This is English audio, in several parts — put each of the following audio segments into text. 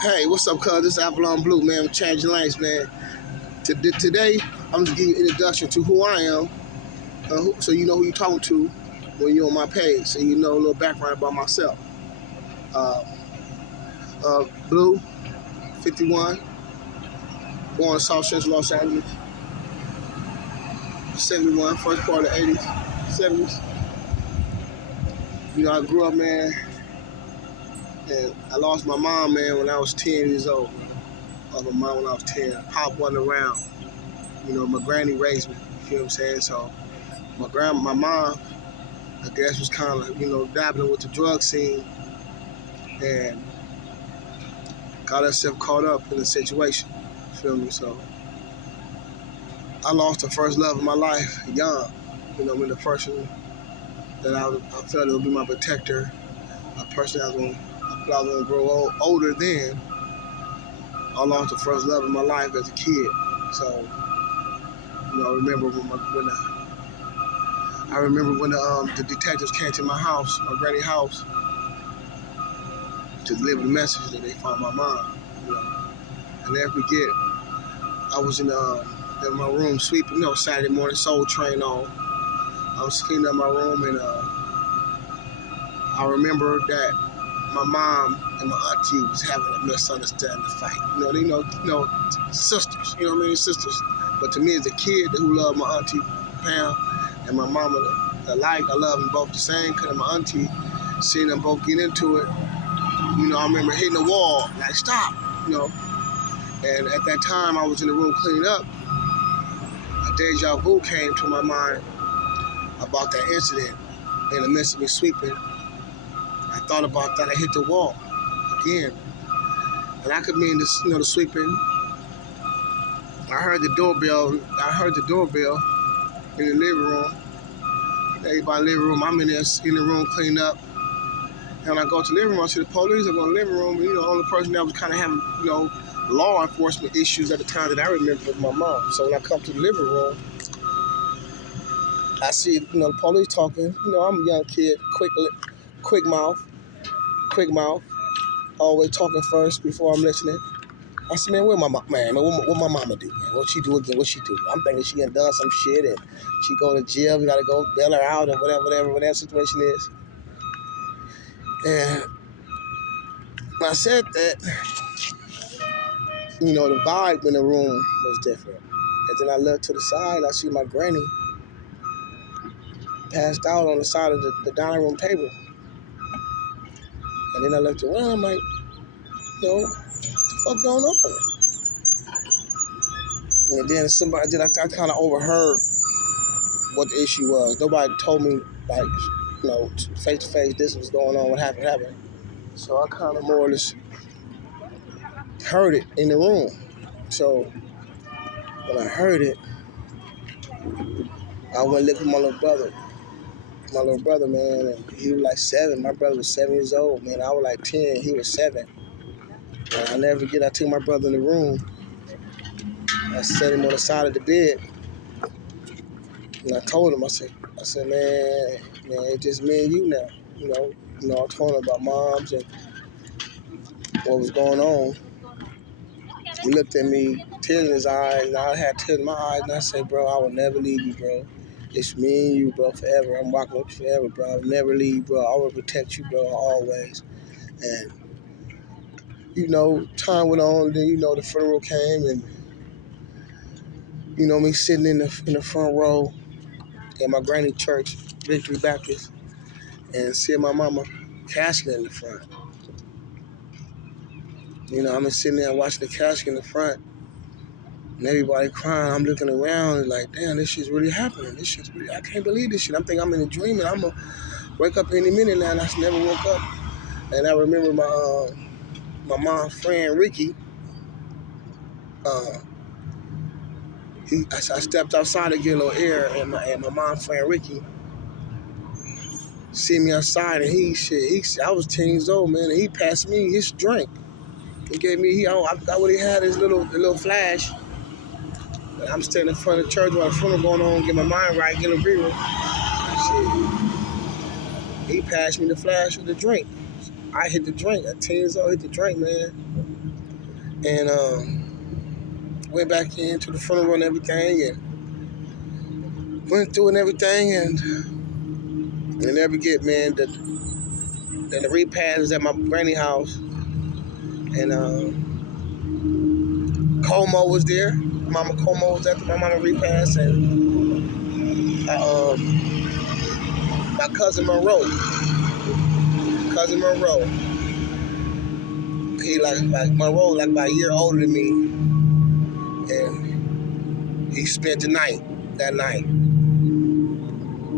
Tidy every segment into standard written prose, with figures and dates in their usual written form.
Hey, what's up, cuz? This is Avalon Blue, man. I'm changing lanes, man. Today, I'm just giving you an introduction to who I am, so you know who you're talking to when you're on my page, so you know a little background about myself. Uh, Blue, 51, born in South Central Los Angeles, 71, first part of the 80s, 70s. You know, I grew up, man, and I lost my mom, man, when I was 10 years old. I lost my mom when I was 10. Pop wasn't around. You know, my granny raised me. You know what I'm saying? So my mom, I guess, was kind of, dabbling with the drug scene and got herself caught up in the situation. Feel me? So I lost the first love of my life young. When the person that I felt it would be my protector, a person I was going to grow older than, I lost the first love of my life as a kid. So, I remember when the detectives came to my house, my granny house, to deliver the message that they found my mom. I never forget. I was in my room sweeping, Saturday morning Soul Train on. I was cleaning up my room, and I remember that my mom and my auntie was having a misunderstanding, fight. Sisters. You know what I mean, sisters. But to me, as a kid who loved my auntie Pam and my mama alike, I love them both the same. Cause my auntie, seeing them both get into it, I remember hitting the wall, like stop, And at that time, I was in the room cleaning up. A deja vu came to my mind about that incident in the midst of me sweeping. I thought about that. I hit the wall again, and I could mean this, the sweeping. I heard the doorbell. In the living room. Everybody in the living room. I'm in there in the room cleaning up. And when I go to the living room, I see the police. I go in the living room. The only person that was kind of having, law enforcement issues at the time that I remember was my mom. So when I come to the living room, I see, the police talking. I'm a young kid, quick mouth, always talking first before I'm listening. I said, man, what my mama do, man? What she do again? What she do? I'm thinking she done some shit and she go to jail. We gotta go bail her out and whatever that situation is. And when I said that, the vibe in the room was different. And then I looked to the side, I see my granny passed out on the side of the dining room table. And then I looked around, I'm like, what the fuck going on? And then I kind of overheard what the issue was. Nobody told me, face to face, this was going on, what happened. So I kind of more or less heard it in the room. So when I heard it, I went and looked at my little brother. My little brother, man, and he was like 7. My brother was 7 years old, man. I was like 10, he was 7. And I'll never forget, I took my brother in the room. I set him on the side of the bed. And I told him, I said, man, it's just me and you now. I told him about moms and what was going on. He looked at me, tears in his eyes, and I had tears in my eyes, and I said, bro, I will never leave you, bro. It's me and you, bro, forever. I'm walking with you forever, bro. I'll never leave, bro. I will protect you, bro, always. And, time went on, then, the funeral came, and, me sitting in the front row at my granny church, Victory Baptist, and seeing my mama casket in the front. I'm sitting there watching the casket in the front, and everybody crying. I'm looking around and like, damn, this shit's really happening. I can't believe this shit. I'm thinking I'm in a dream, and I'm going to wake up any minute now, and I just never woke up. And I remember my mom's friend, Ricky. I stepped outside to get a little air, and my mom's friend, Ricky, see me outside, and I was 10 years old, man, and he passed me his drink. He gave me, I what he had, his little flash. And I'm standing in front of the church while the funeral going on, get my mind right, get a breather. He passed me the flash of the drink. I hit the drink. At 10 years old, I hit the drink, man. And went back into the funeral and everything, and went through and everything, and never get, man, the repast was at my granny house, and Como was there. Mama Como was at my mama repast, and my cousin Monroe, he like Monroe like about a year older than me, and he spent the night that night.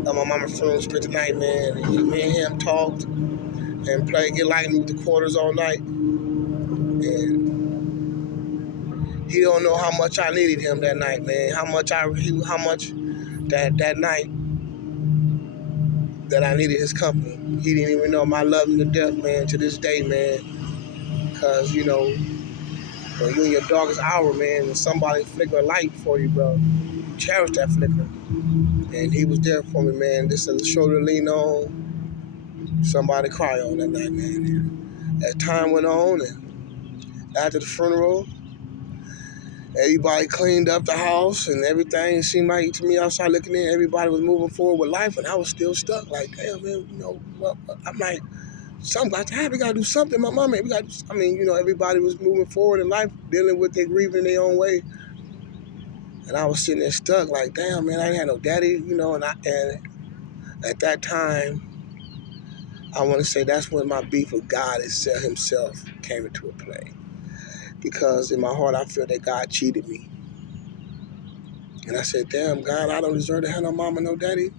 At my mama's funeral, spent the night, man. And me and him talked and played Get Lightning with the quarters all night, and he don't know how much I needed him that night, man. How much that night that I needed his company. He didn't even know I love him to death, man, to this day, man. Because, you know, when you're in your darkest hour, man, when somebody flicker a light for you, bro, cherish that flicker. And he was there for me, man. Just a shoulder to lean on, somebody cry on that night, man. And as time went on, and after the funeral, everybody cleaned up the house and everything. It seemed like, to me, outside looking in, everybody was moving forward with life, and I was still stuck. Like, damn, man, you know, well, I'm like, something got to happen. We got to do something. My mama, you know, everybody was moving forward in life, dealing with their grieving in their own way. And I was sitting there stuck, like, damn, man, I ain't had no daddy, you know, and at that time, I want to say that's when my beef with God himself came into a play. Because in my heart, I feel that God cheated me. And I said, damn, God, I don't deserve to have no mama, no daddy.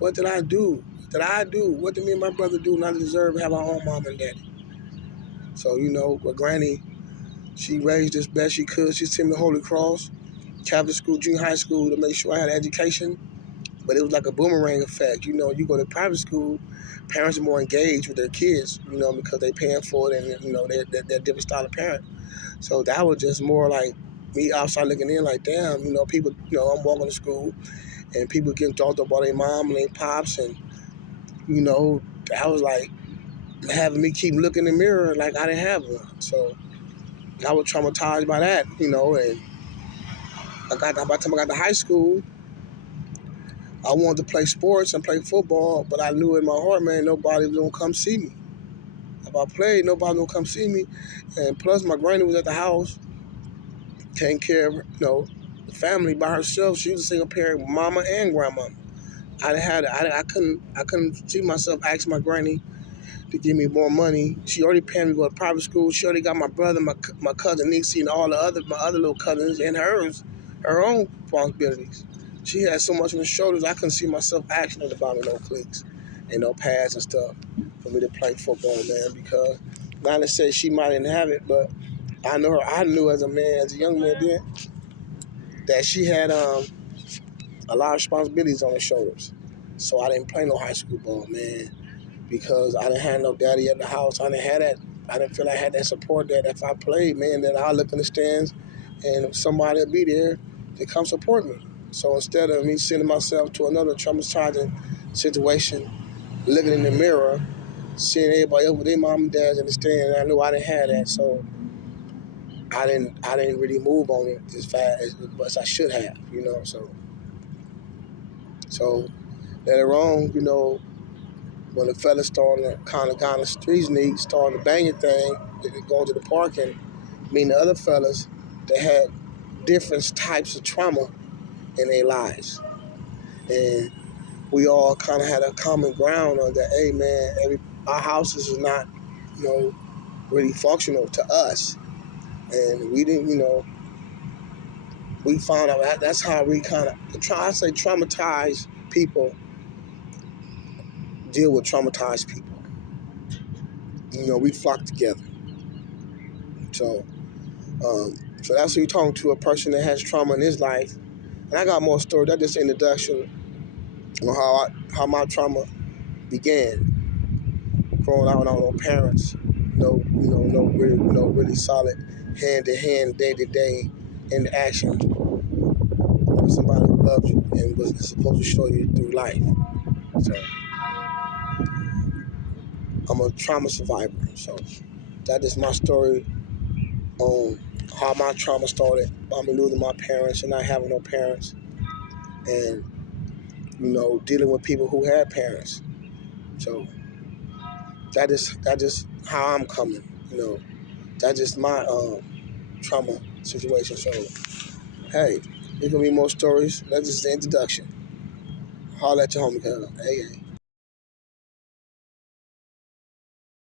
What did I do? What did me and my brother do not deserve to have our own mom and daddy? So, you know, my granny, she raised as best she could. She sent me to Holy Cross, Catholic school, junior high school, to make sure I had an education. But it was like a boomerang effect. You know, you go to private school, parents are more engaged with their kids, you know, because they're paying for it, and, you know, they're different style of parent. So that was just more like me outside looking in, like, damn, you know, people, you know, I'm walking to school, and people getting talked about their mom and their pops, and, you know, I was like having me keep looking in the mirror like I didn't have one. So I was traumatized by that, you know, and by the time I got to high school, I wanted to play sports and play football, but I knew in my heart, man, nobody was going to come see me. If I played, nobody was going to come see me. And plus, my granny was at the house taking care of, you know, the family by herself. She was a single parent, mama and grandma. I couldn't see myself asking my granny to give me more money. She already paid me to go to private school. She already got my brother, my cousin Nixie, and all my other little cousins, and her own responsibilities. She had so much on her shoulders, I couldn't see myself asking her to buy me no clicks and no pads and stuff for me to play football, man. Because not to say she might didn't have it, but I knew as a young man then, that she had a lot of responsibilities on her shoulders. So I didn't play no high school ball, man, because I didn't have no daddy at the house. I didn't feel I had that support that if I played, man, that I'll look in the stands and somebody would be there to come support me. So instead of me sending myself to another traumatizing situation, looking in the mirror, seeing everybody else with their mom and dads in the stand, I knew I didn't have that. So I didn't really move on it as fast as I should have, you know. So later on, you know, when the fellas started to kind of got on the streets and started the banging thing, going to the park and meeting the other fellas that had different types of trauma in their lives. And we all kind of had a common ground on that, hey man, our houses is not, you know, really functional to us. And we didn't, you know, we found out that's how we kind of, traumatized people deal with traumatized people. You know, we flock together. So that's what you're talking to, a person that has trauma in his life. And I got more stories. That's just an introduction on how my trauma began. Growing out without no parents, no really solid hand to hand, day to day interaction with somebody who loves you and was supposed to show you through life. So I'm a trauma survivor. So that is my story on how my trauma started by me losing my parents and not having no parents, and dealing with people who had parents. So that is how I'm coming. That's just my trauma situation. So hey, there's gonna be more stories. That's just the introduction. Holla at your homie, cuz. Hey.